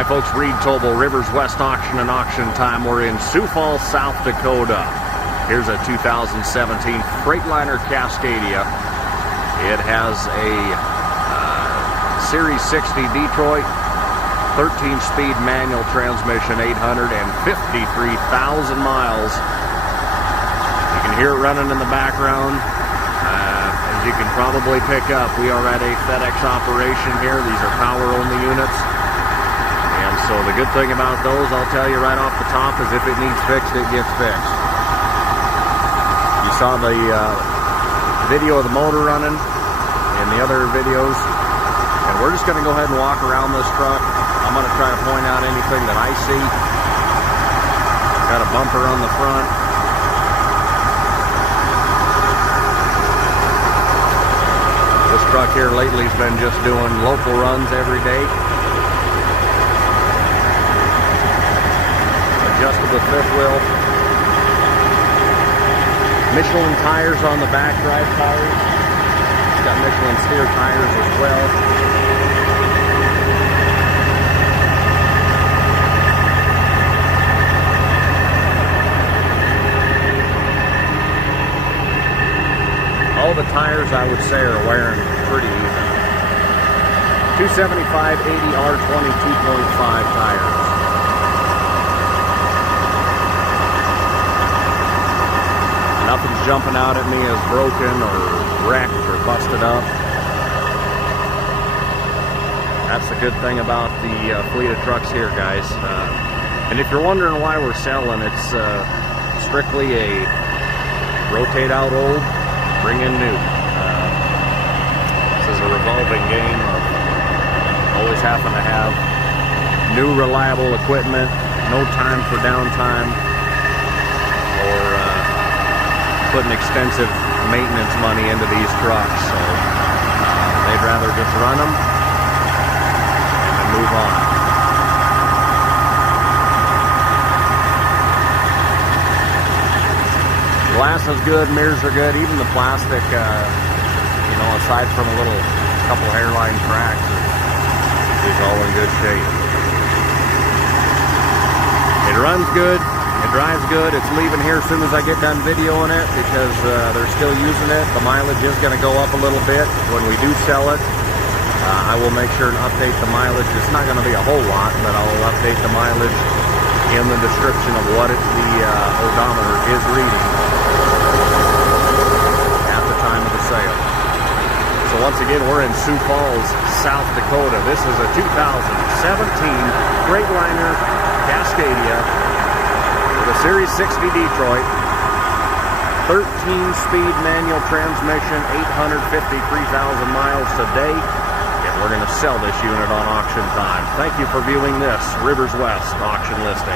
Hi folks, Reed Tobel, Rivers West Auction and Auction Time. We're in Sioux Falls, South Dakota. Here's a 2017 Freightliner Cascadia. It has a Series 60 Detroit, 13-speed manual transmission, 853,000 miles. You can hear it running in the background. As you can probably pick up, we are at a FedEx operation here. These are power-only units. And so the good thing about those, I'll tell you right off the top, is if it needs fixed, it gets fixed. You saw the video of the motor running in the other videos. And we're just going to go ahead and walk around this truck. I'm going to try to point out anything that I see. Got a bumper on the front. This truck here lately has been just doing local runs every day. Adjustable fifth wheel. Michelin tires on the back, drive tires. It's got Michelin steer tires as well. All the tires, I would say, are wearing pretty even. 275 80R 22.5 tires. Nothing's jumping out at me as broken or wrecked or busted up. That's the good thing about the fleet of trucks here, guys. And if you're wondering why we're selling, it's strictly a rotate out old, bring in new. This is a revolving game of always having to have new reliable equipment, no time for downtime, or putting extensive maintenance money into these trucks. So they'd rather just run them and then move on. Glass is good, mirrors are good, even the plastic, you know, aside from a couple hairline cracks, is all in good shape. It runs good. It drives good. It's leaving here as soon as I get done videoing it because they're still using it. The mileage is going to go up a little bit when we do sell it. I will make sure and update the mileage. It's not going to be a whole lot, but I'll update the mileage in the description of what the odometer is reading at the time of the sale. So once again, we're in Sioux Falls, South Dakota. This is a 2017 Freightliner Cascadia. The Series 60 Detroit, 13-speed manual transmission, 853,000 miles today, and we're going to sell this unit on Auction Time. Thank you for viewing this Rivers West auction listing.